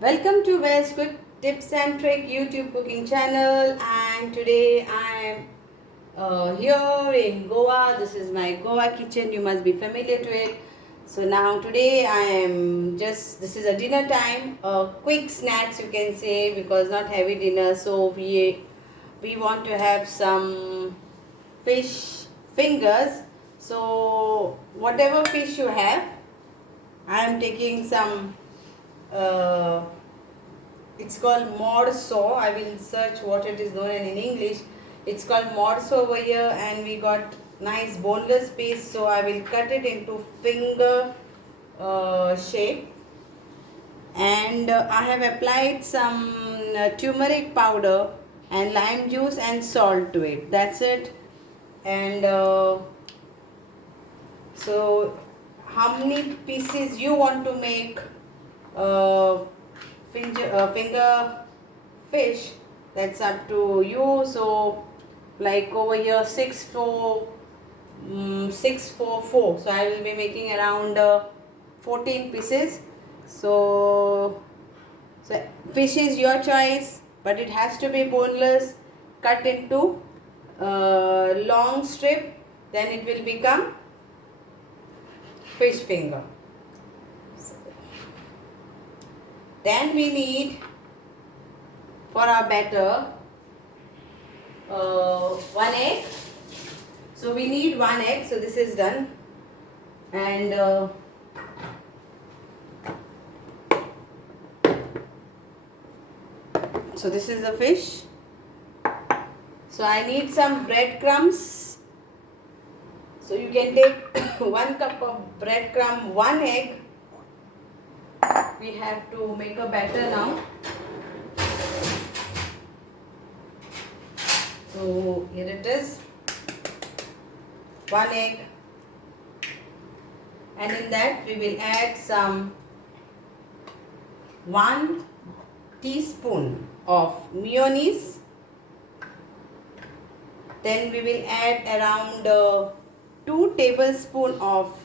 Welcome to Well's Quick Tips and Trick YouTube cooking channel, and today I am here in Goa. This is my Goa kitchen. You must be familiar to it. So now today I am this is a dinner time, quick snacks you can say, because not heavy dinner. So we want to have some fish fingers. So whatever fish you have, I am taking some uh, it's called morso. I will search what it is known in English. It's called morso over here, and we got nice boneless piece, so I will cut it into finger shape, and I have applied some turmeric powder and lime juice and salt to it. That's it. And so how many pieces you want to make finger fish, that's up to you. So like over here 6 4 so I will be making around 14 pieces. So fish is your choice, but it has to be boneless, cut into long strip, then it will become fish finger. Then we need, for our batter, 1 egg. So we need 1 egg. So this is done, and so this is the fish. So I need some breadcrumbs. So you can take 1 cup of breadcrumb, 1 egg. We have to make a batter now. So here it is, 1 egg, and in that we will add some 1 teaspoon of mayonnaise. Then we will add around 2 tablespoons of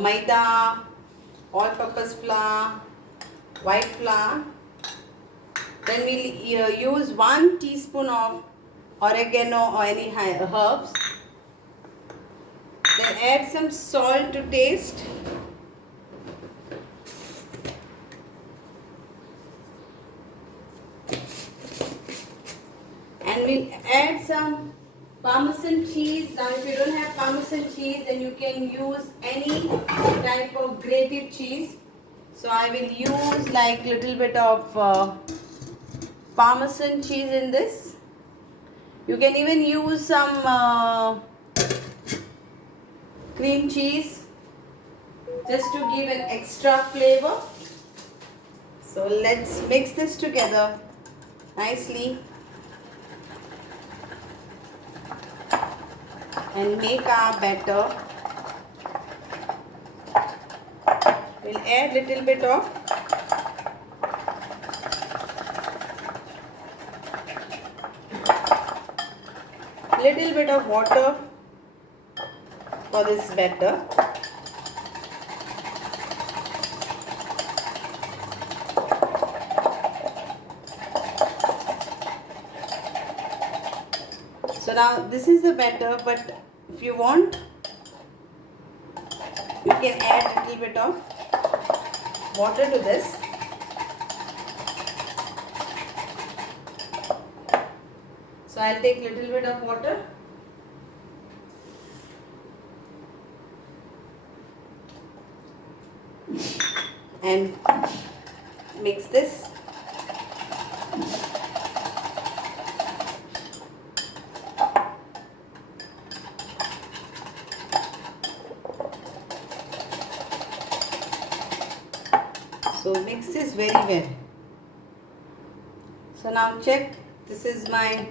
maida, all-purpose flour, white flour. Then we'll use 1 teaspoon of oregano or any herbs. Then add some salt to taste. And we'll add some Parmesan cheese. Now if you don't have Parmesan cheese, then you can use any type of grated cheese. So I will use like little bit of Parmesan cheese in this. You can even use some cream cheese just to give an extra flavor. So let's mix this together nicely and make our batter. We'll add little bit of water for this batter. So now this is the batter, but if you want, you can add a little bit of water to this. So I'll take a little bit of water. And mix this. So mix this very well. So now check, this is my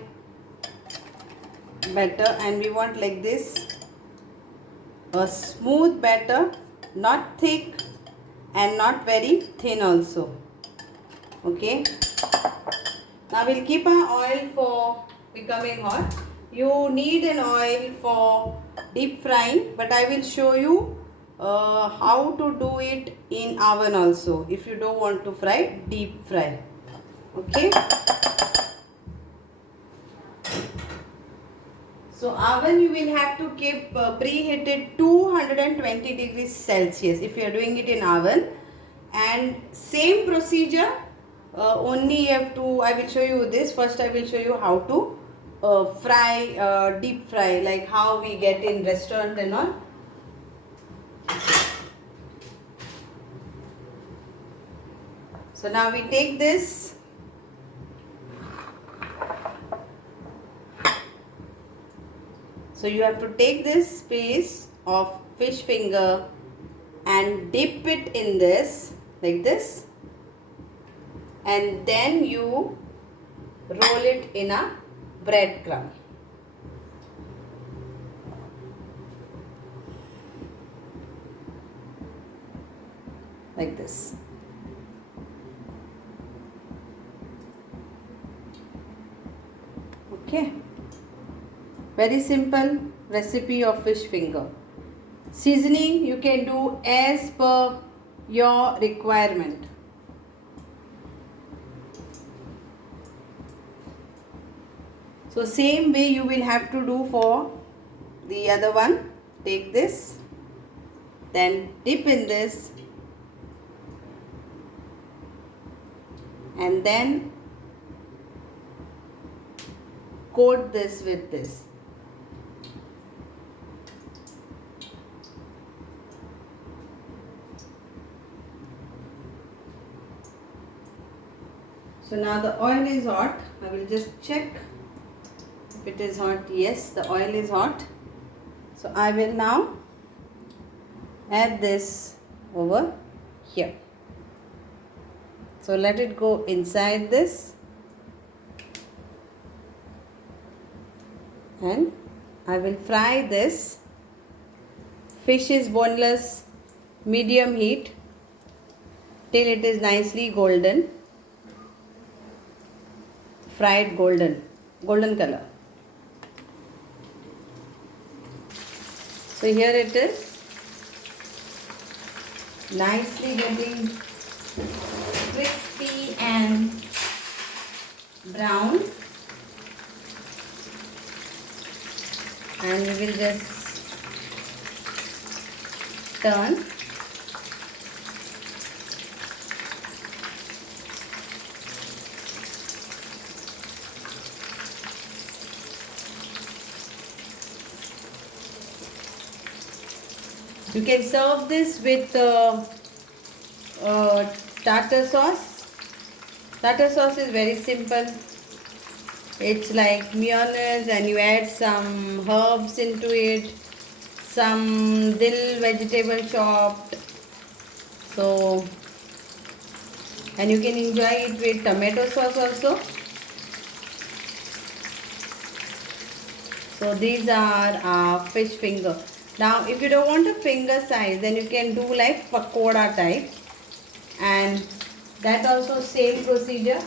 batter, and we want like this, a smooth batter, not thick and not very thin also. Okay. Now we'll keep our oil for becoming hot. You need an oil for deep frying, but I will show you how to do it in oven also, if you don't want to fry, deep fry. Okay. So oven you will have to keep preheated 220 degrees Celsius if you are doing it in oven. And same procedure, only you have to, I will show you this. First I will show you how to fry, deep fry, like how we get in restaurant and all. So now we take this. So you have to take this piece of fish finger and dip it in this, like this, and then you roll it in a breadcrumb. Like this. Okay. Very simple recipe of fish finger. Seasoning you can do as per your requirement. So same way you will have to do for the other one. Take this, then dip in this, and then coat this with this. So now the oil is hot. I will just check if it is hot. Yes, the oil is hot. So I will now add this over here. So let it go inside this. And I will fry this. Fish is boneless, medium heat till it is nicely golden. Fried golden color. So here it is, nicely getting crispy and brown, and we will just turn. You can serve this with tartar sauce. Tartar sauce is very simple. It's like mayonnaise and you add some herbs into it, some dill vegetable chopped. So, and you can enjoy it with tomato sauce also. So these are fish finger. Now if you don't want a finger size, then you can do like pakoda type, and that also same procedure,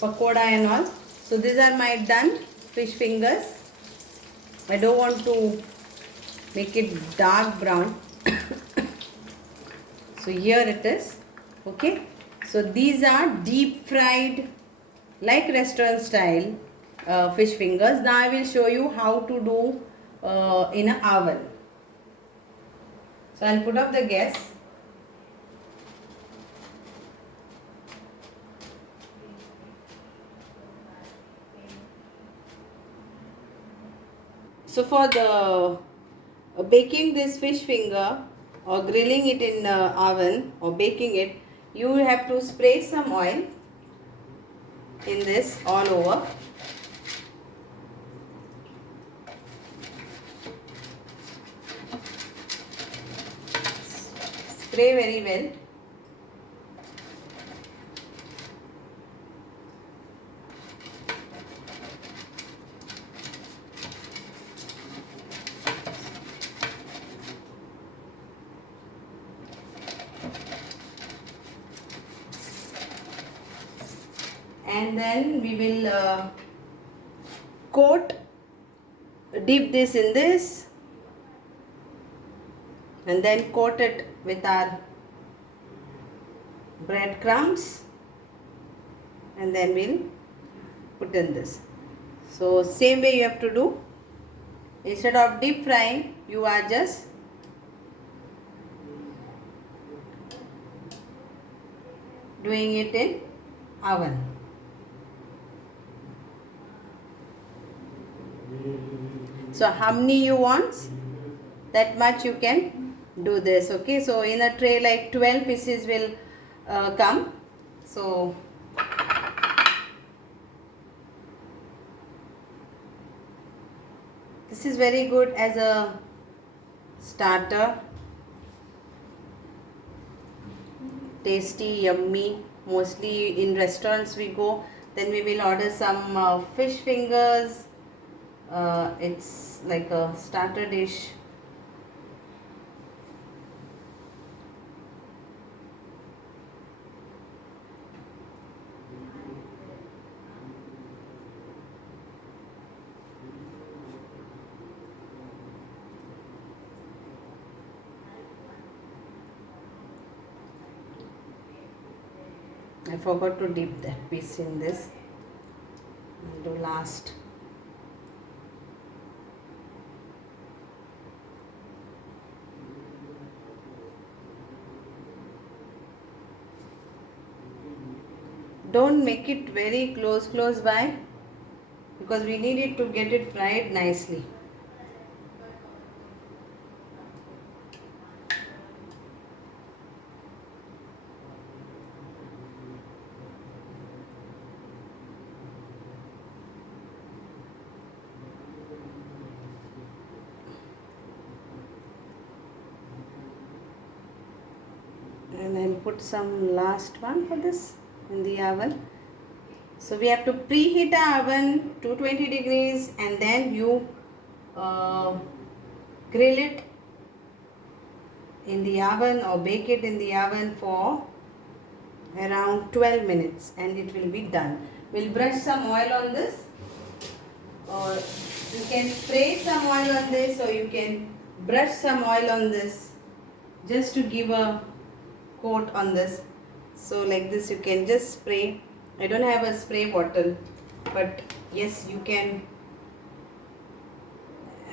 pakoda and all. So these are my done fish fingers. I don't want to make it dark brown. So here it is. Okay. So these are deep fried like restaurant style fish fingers. Now I will show you how to do in an oven. So I'll put up the gas. So for the baking this fish finger or grilling it in oven or baking it, you have to spray some oil in this all over. Spray very well. And then we will dip this in this, and then coat it with our breadcrumbs, and then we'll put in this. So same way you have to do. Instead of deep frying, you are just doing it in oven. So how many you want, that much you can do this. Okay, so in a tray like 12 pieces will come. So this is very good as a starter. Tasty, yummy. Mostly in restaurants we go, then we will order some fish fingers. It's like a starter dish. I forgot to dip that piece in this. I'll do last. Don't make it very close by, because we need it to get it fried nicely. And then put some last one for this in the oven. So we have to preheat our oven to 220 degrees, and then you grill it in the oven or bake it in the oven for around 12 minutes, and it will be done. We'll brush some oil on this, or you can spray some oil on this, or you can brush some oil on this just to give a coat on this. So like this you can just spray. I don't have a spray bottle, but yes, you can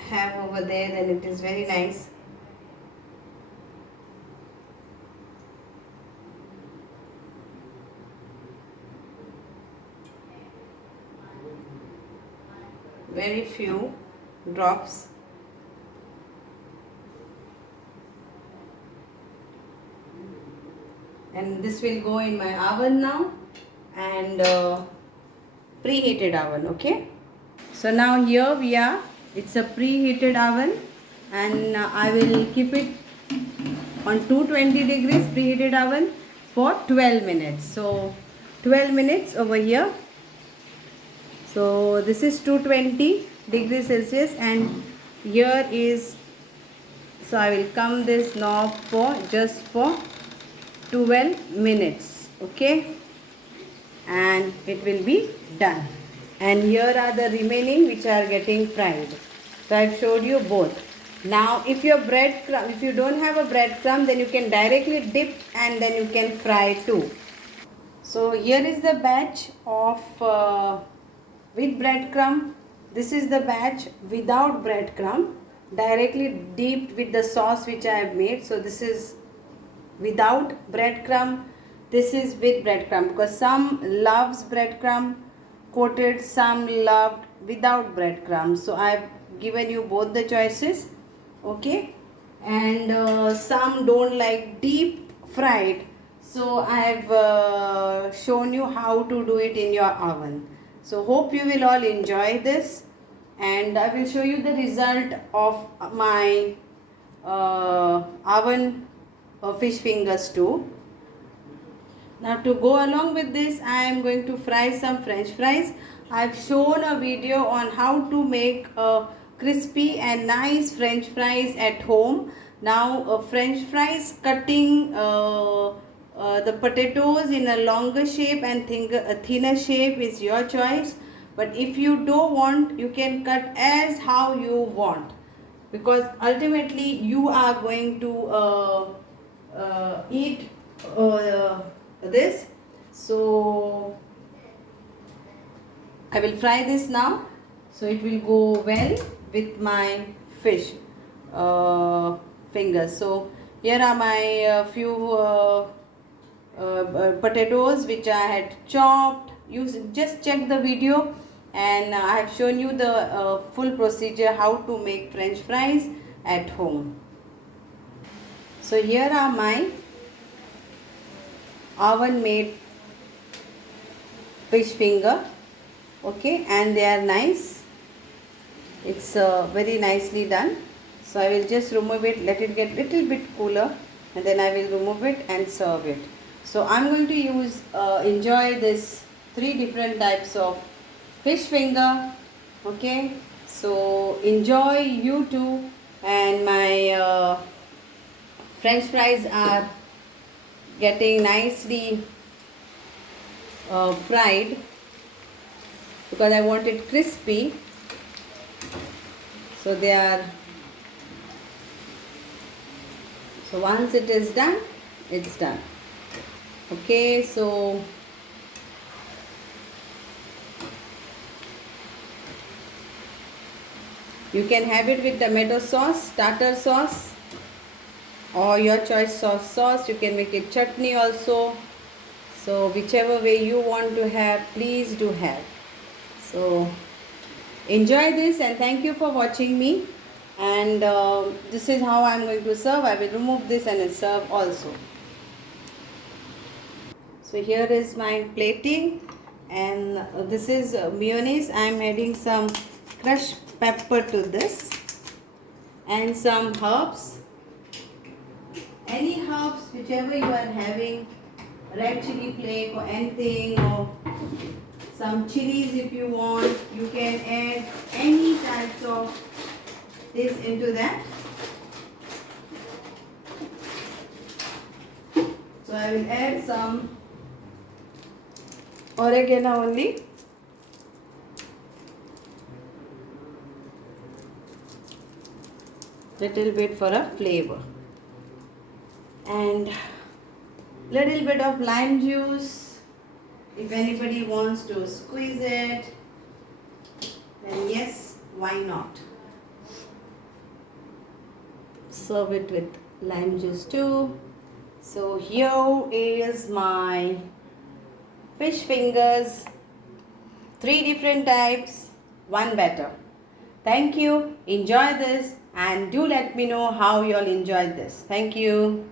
have over there, and it is very nice. Very few drops. And this will go in my oven now, and preheated oven. Okay, so now here we are, it's a preheated oven, and I will keep it on 220 degrees preheated oven for 12 minutes. So 12 minutes over here. So this is 220 degrees Celsius, and here is, so I will come this knob for just for 12 minutes. Okay, and it will be done. And here are the remaining which are getting fried. So I've showed you both. Now if your breadcrumb, if you don't have a breadcrumb, then you can directly dip and then you can fry too. So here is the batch of with breadcrumb. This is the batch without breadcrumb, directly dipped with the sauce which I have made. So this is without breadcrumb, this is with breadcrumb, because some loves breadcrumb coated, some loved without breadcrumb. So I have given you both the choices. Okay, and some don't like deep fried, so I have shown you how to do it in your oven. So hope you will all enjoy this, and I will show you the result of my oven fish fingers too. Now to go along with this, I am going to fry some french fries. I have shown a video on how to make crispy and nice french fries at home. Now french fries, cutting the potatoes in a longer shape and thinner shape is your choice. But if you don't want, you can cut as how you want. because ultimately you are going to eat this. So I will fry this now, so it will go well with my fish fingers. So here are my few potatoes which I had chopped. You just check the video, and I have shown you the full procedure how to make French fries at home. So here are my oven made fish finger, okay, and they are nice. It's very nicely done. So I will just remove it, let it get little bit cooler, and then I will remove it and serve it. So I'm going to use enjoy this 3 different types of fish finger, okay. So enjoy, you too. And my French fries are getting nicely fried because I want it crispy. So they are, so once it is done, it's done. Okay, so you can have it with tomato sauce, tartar sauce, or your choice sauce. You can make it chutney also. So whichever way you want to have, please do have. So enjoy this, and thank you for watching me. And this is how I am going to serve. I will remove this and serve also. So here is my plating, and this is mayonnaise. I am adding some crushed pepper to this and some herbs. Any herbs, whichever you are having, red chili flake or anything, or some chilies if you want. You can add any types of this into that. So I will add some oregano only. Little bit for a flavor. And little bit of lime juice. If anybody wants to squeeze it, then yes, why not? Serve it with lime juice too. So here is my fish fingers, 3 different types, 1 batter. Thank you. Enjoy this, and do let me know how you all enjoyed this. Thank you.